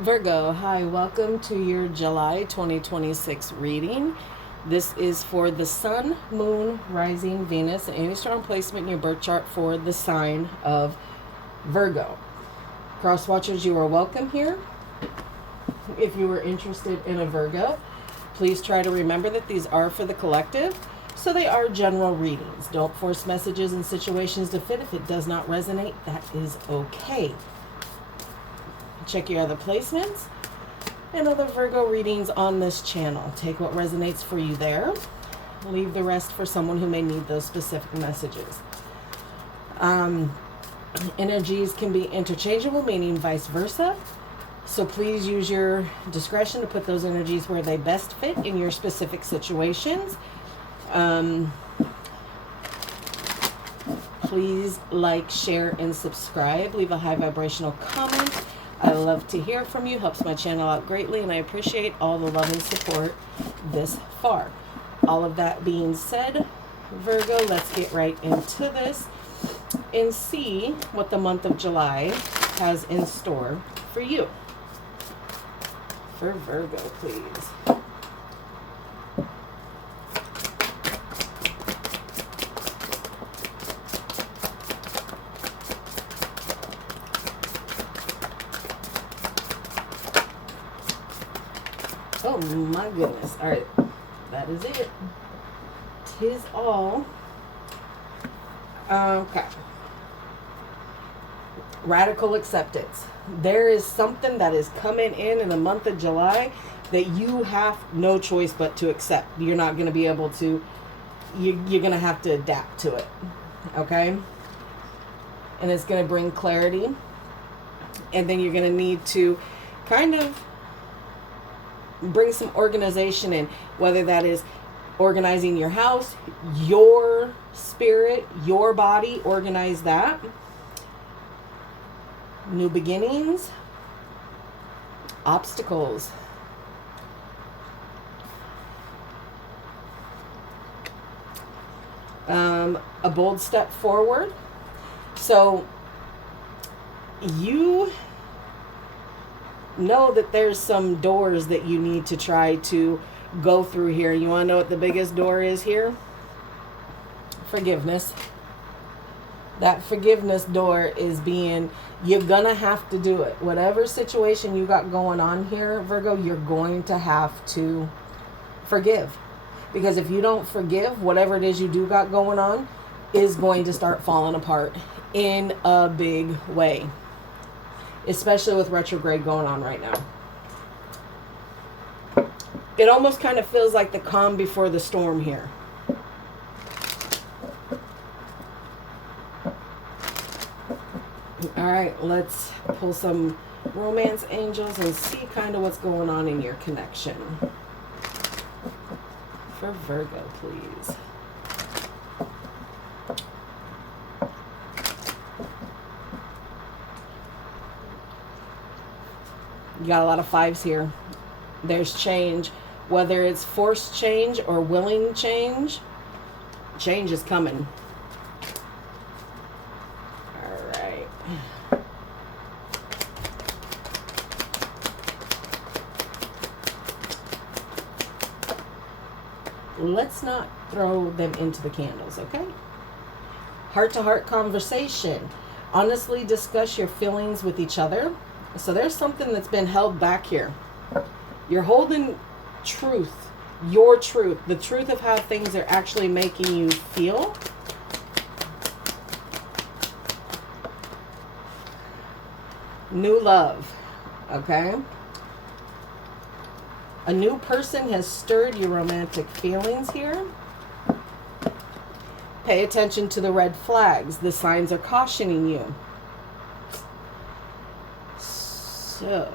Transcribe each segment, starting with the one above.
Virgo, hi, welcome to your July 2026 reading. This is for the Sun, Moon, Rising, Venus, and any strong placement in your birth chart for the sign of Virgo. Crosswatchers, you are welcome here. If you are interested in a Virgo, please try to remember that these are for the collective, so they are general readings. Don't force messages and situations to fit. If it does not resonate, that is okay. Check your other placements and other Virgo readings on this channel. Take what resonates for you there. Leave the rest for someone who may need those specific messages. Energies can be interchangeable, meaning vice versa. So please use your discretion to put those energies where they best fit in your specific situations. Please like, share, and subscribe. Leave a high vibrational comment. I love to hear from you. Helps my channel out greatly, and I appreciate all the love and support this far. All of that being said, Virgo, let's get right into this and see what the month of July has in store for you. For Virgo, please. Oh my goodness. All right. That is it. 'Tis all. Okay. Radical acceptance. There is something that is coming in the month of July that you have no choice but to accept. You're not going to be able to, you're going to have to adapt to it. Okay? And it's going to bring clarity. And then you're going to need to kind of bring some organization in, whether that is organizing your house, your spirit, your body, organize that. New beginnings, obstacles. A bold step forward. So you know that there's some doors that you need to try to go through here. You want to know what the biggest door is here? Forgiveness. That forgiveness door is being, you're gonna have to do it. Whatever situation you got going on here, Virgo, you're going to have to forgive. Because if you don't forgive, whatever it is you do got going on is going to start falling apart in a big way. Especially with retrograde going on right now. It almost kind of feels like the calm before the storm here. All right, let's pull some romance angels and see kind of what's going on in your connection. For Virgo, please. You got a lot of fives here. There's change. Whether it's forced change or willing change, change is coming. All right. Let's not throw them into the candles, okay? Heart-to-heart conversation. Honestly discuss your feelings with each other. So there's something that's been held back here. You're holding truth, your truth, the truth of how things are actually making you feel. New love, okay? A new person has stirred your romantic feelings here. Pay attention to the red flags. The signs are cautioning you. So,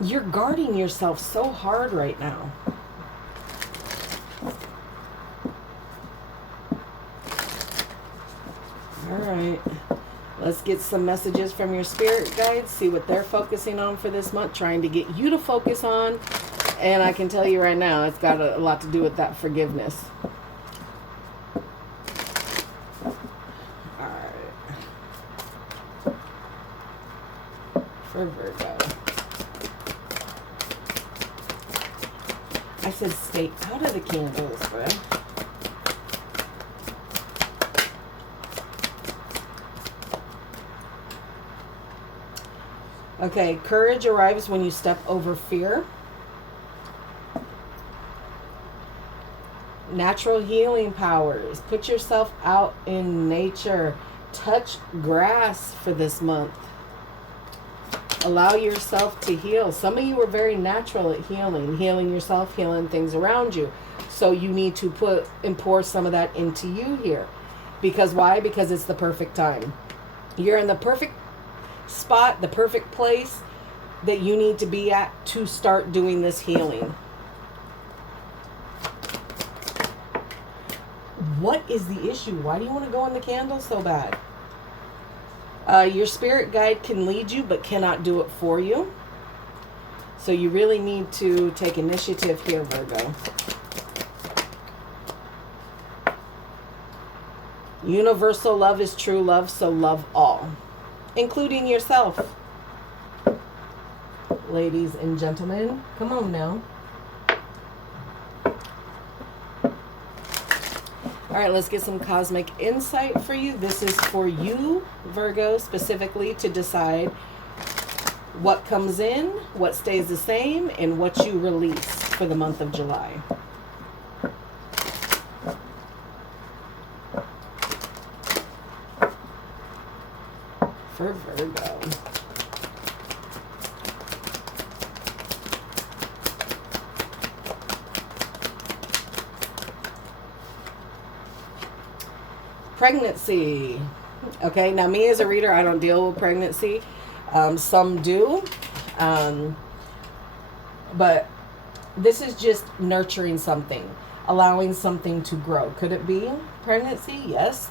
you're guarding yourself so hard right now. All right, let's get some messages from your spirit guides, see what they're focusing on for this month, trying to get you to focus on. And I can tell you right now, it's got a lot to do with that forgiveness. All right. For Virgo. I said stay out of the candles, bro. Okay, courage arrives when you step over fear. Natural healing powers. Put yourself out in nature. Touch grass for this month. Allow yourself to heal. Some of you are very natural at healing. Healing yourself, healing things around you. So you need to put and pour some of that into you here. Because why? Because it's the perfect time. You're in the perfect spot, the perfect place that you need to be at to start doing this healing. What is the issue? Why do you want to go in the candles so bad? Your spirit guide can lead you but cannot do it for you. So you really need to take initiative here, Virgo. Universal love is true love, so love all, including yourself. Ladies and gentlemen, come on now. All right, let's get some cosmic insight for you. This is for you, Virgo, specifically to decide what comes in, what stays the same, and what you release for the month of July. For Virgo. Pregnancy. Okay, now me as a reader, I don't deal with pregnancy. Some do. But this is just nurturing something, allowing something to grow. Could it be pregnancy? Yes.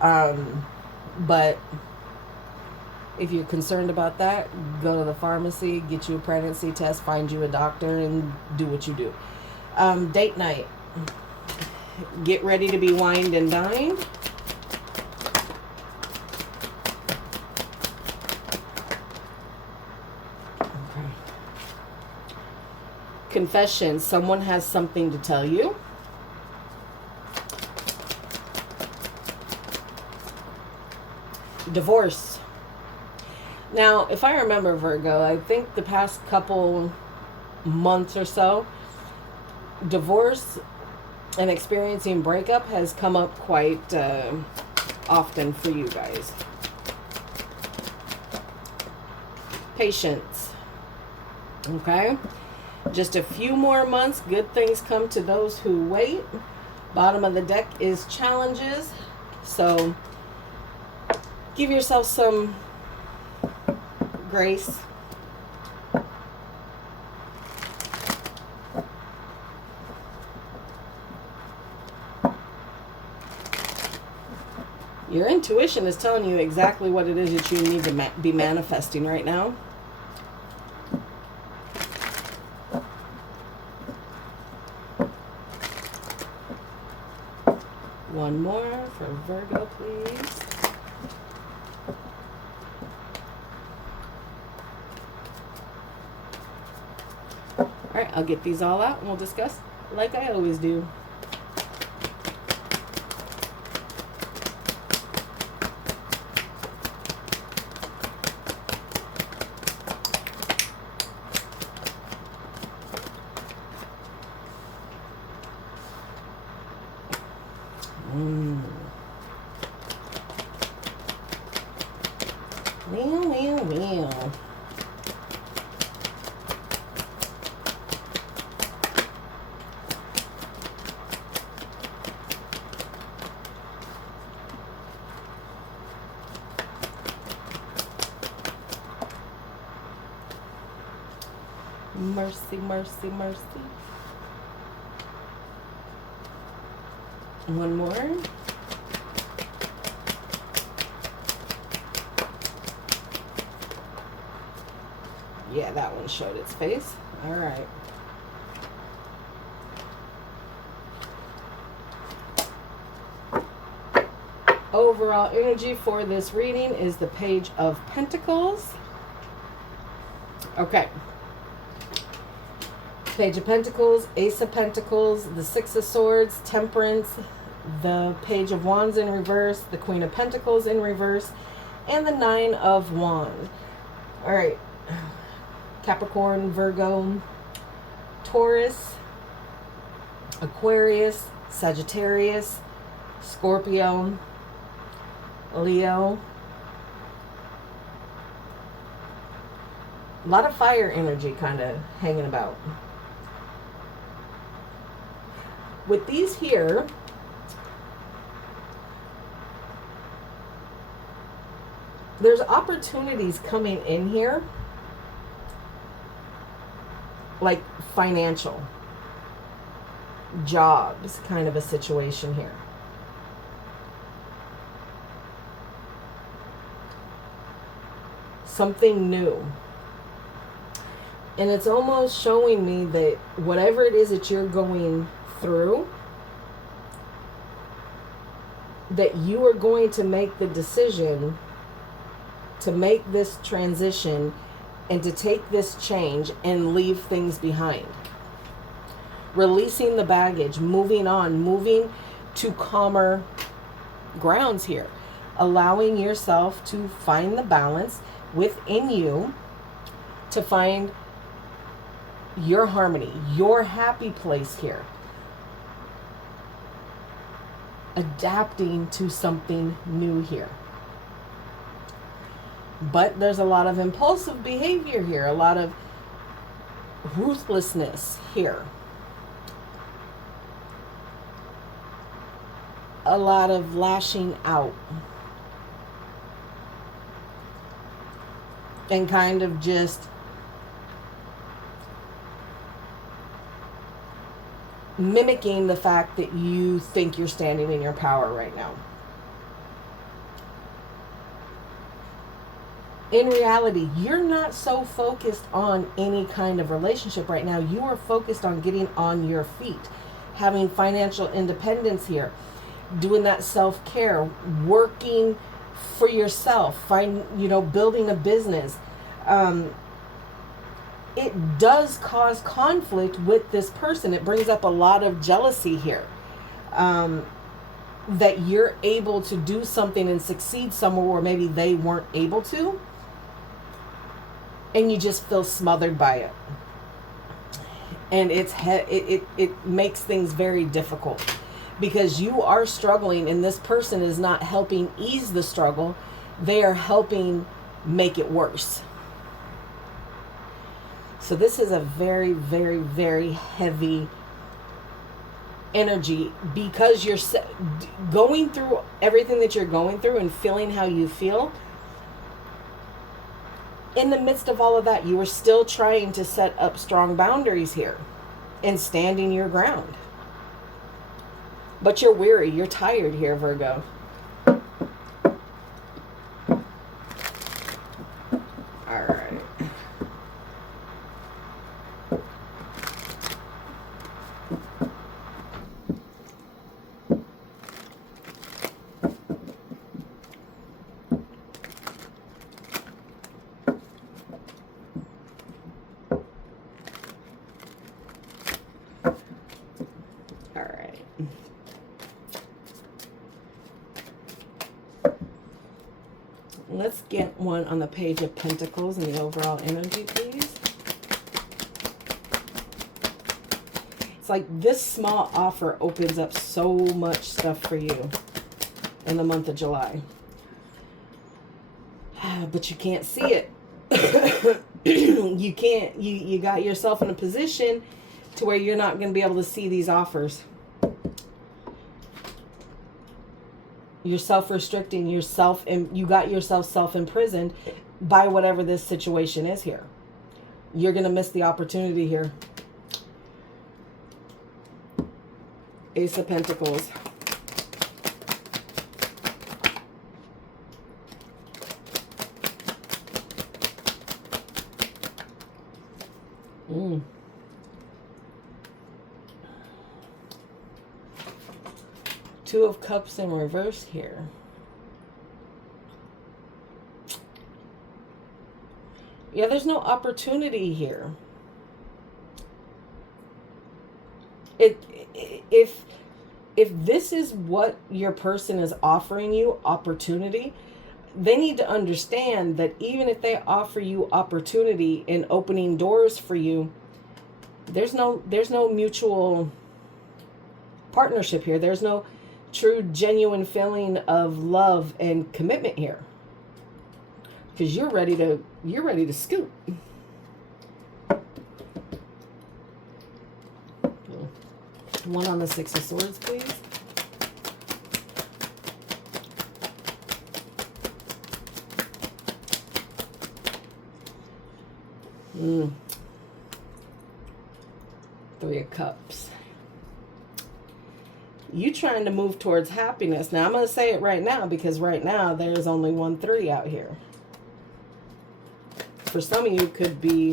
But if you're concerned about that, go to the pharmacy, get you a pregnancy test, find you a doctor, and do what you do. Date night. Get ready to be wined and dined. Okay. Confession. Someone has something to tell you. Divorce. Now, if I remember, Virgo, I think the past couple months or so, divorce and experiencing breakup has come up quite often for you guys. Patience. Okay? Just a few more months. Good things come to those who wait. Bottom of the deck is challenges. So give yourself some grace. Your intuition is telling you exactly what it is that you need to be manifesting right now. One more for Virgo, please. All right, I'll get these all out and we'll discuss like I always do. Well. Mercy, mercy, mercy. One more. Yeah, that one showed its face. All right. Overall energy for this reading is the Page of Pentacles. Okay. Page of Pentacles, Ace of Pentacles, the Six of Swords, Temperance, the Page of Wands in reverse, the Queen of Pentacles in reverse, and the Nine of Wands. All right. Capricorn, Virgo, Taurus, Aquarius, Sagittarius, Scorpio, Leo. A lot of fire energy kind of hanging about. With these here, there's opportunities coming in here, like financial, jobs kind of a situation here. Something new. And it's almost showing me that whatever it is that you're going through, that you are going to make the decision to make this transition and to take this change and leave things behind. Releasing the baggage, moving on, moving to calmer grounds here. Allowing yourself to find the balance within you, to find your harmony, your happy place here. Adapting to something new here. But there's a lot of impulsive behavior here, a lot of ruthlessness here. A lot of lashing out. And kind of just mimicking the fact that you think you're standing in your power right now. In reality, you're not so focused on any kind of relationship right now. You are focused on getting on your feet, having financial independence here, doing that self-care, working for yourself, building a business. It does cause conflict with this person. It brings up a lot of jealousy here. That you're able to do something and succeed somewhere where maybe they weren't able to. And you just feel smothered by it. And it makes things very difficult. Because you are struggling and this person is not helping ease the struggle. They are helping make it worse. So this is a very, very, very heavy energy because you're going through everything that you're going through and feeling how you feel. In the midst of all of that, you are still trying to set up strong boundaries here and standing your ground. But you're weary, you're tired here, Virgo. All right. Let's get one on the Page of Pentacles and the overall energy, please. It's like this small offer opens up so much stuff for you in the month of July. But you can't see it. You can't, you got yourself in a position to where you're not going to be able to see these offers. You're self-restricting yourself, and you got yourself self-imprisoned by whatever this situation is here. You're going to miss the opportunity here. Ace of Pentacles. Mm. Two of Cups in reverse here. Yeah, there's no opportunity here. If this is what your person is offering you, opportunity, they need to understand that even if they offer you opportunity in opening doors for you, there's no mutual partnership here. There's no true, genuine feeling of love and commitment here. Because you're ready to scoot. One on the Six of Swords, please. Three of Cups. You trying to move towards happiness. Now, I'm going to say it right now because right now there's only 1 3 out here. For some of you, could be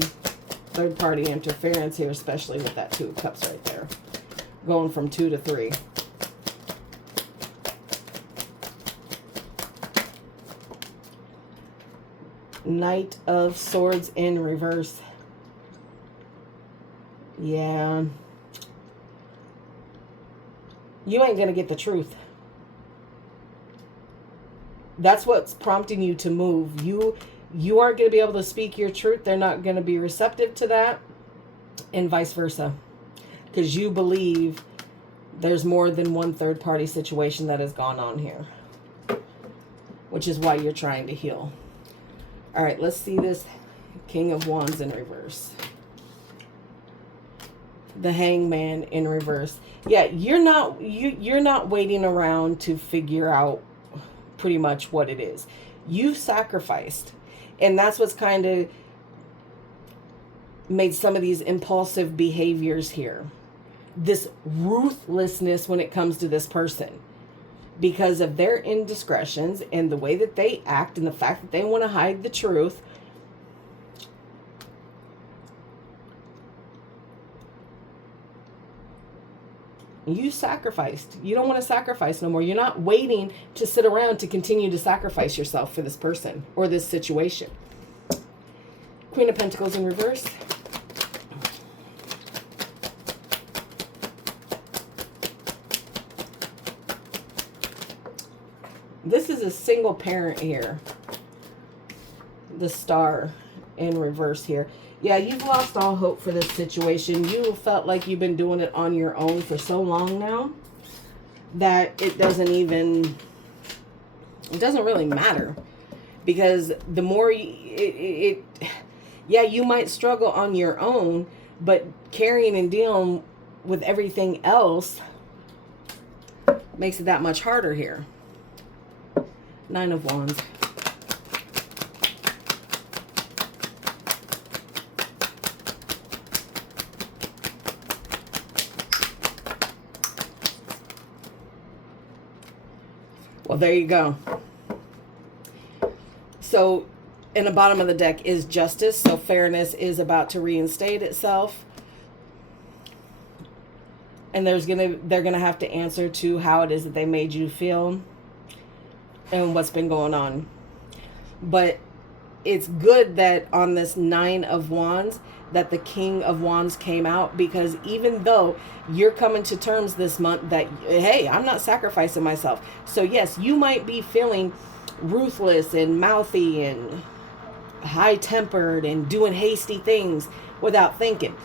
third-party interference here, especially with that Two of Cups right there. Going from 2 to 3. Knight of Swords in reverse. Yeah. You ain't going to get the truth. That's what's prompting you to move. You aren't going to be able to speak your truth. They're not going to be receptive to that. And vice versa. Because you believe there's more than one third-party situation that has gone on here. Which is why you're trying to heal. All right, let's see this King of Wands in reverse. The Hangman in reverse. Yeah, you're not waiting around to figure out pretty much what it is. You've sacrificed. And that's what's kind of made some of these impulsive behaviors here. This ruthlessness when it comes to this person. Because of their indiscretions and the way that they act and the fact that they want to hide the truth. You sacrificed. You don't want to sacrifice no more. You're not waiting to sit around to continue to sacrifice yourself for this person or this situation. Queen of Pentacles in reverse. This is a single parent here. The Star in reverse here. Yeah, you've lost all hope for this situation. You felt like you've been doing it on your own for so long now that it doesn't really matter. Because the more yeah, you might struggle on your own, but carrying and dealing with everything else makes it that much harder here. Nine of Wands. Well, there you go. So, in the bottom of the deck is Justice. So, fairness is about to reinstate itself. And they're gonna have to answer to how it is that they made you feel and what's been going on. But it's good that on this Nine of Wands that the King of Wands came out, because even though you're coming to terms this month that, hey, I'm not sacrificing myself. So yes, you might be feeling ruthless and mouthy and high-tempered and doing hasty things without thinking.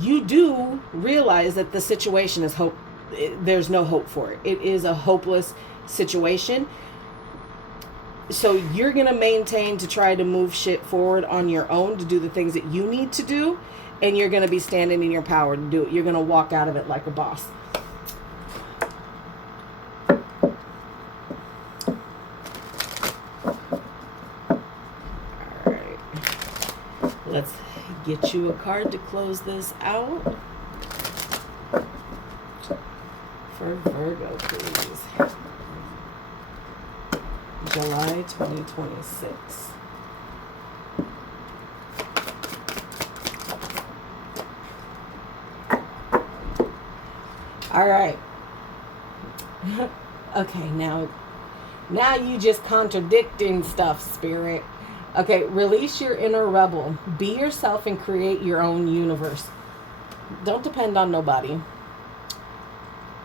You do realize that the situation is there's no hope for it. It is a hopeless situation. So you're going to maintain to try to move shit forward on your own, to do the things that you need to do. And you're going to be standing in your power to do it. You're going to walk out of it like a boss. All right. Let's get you a card to close this out. For Virgo, please. July 2026. All right. Okay, now you just contradicting stuff, Spirit. Okay, release your inner rebel. Be yourself and create your own universe. Don't depend on nobody.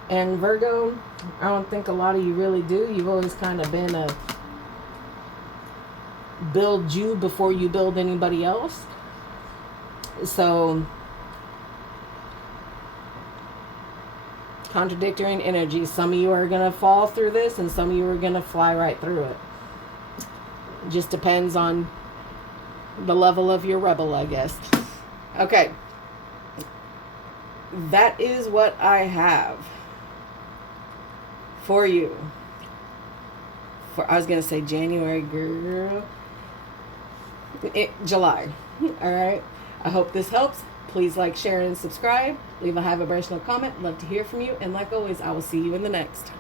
And Virgo, I don't think a lot of you really do. You've always kind of been a build you before you build anybody else. So, contradictory energies. Some of you are going to fall through this and some of you are going to fly right through it. Just depends on the level of your rebel, I guess. Okay. That is what I have for you. I was going to say January, girl. July. All right. I hope this helps. Please like, share, and subscribe. Leave a high vibrational comment. Love to hear from you. And like always, I will see you in the next.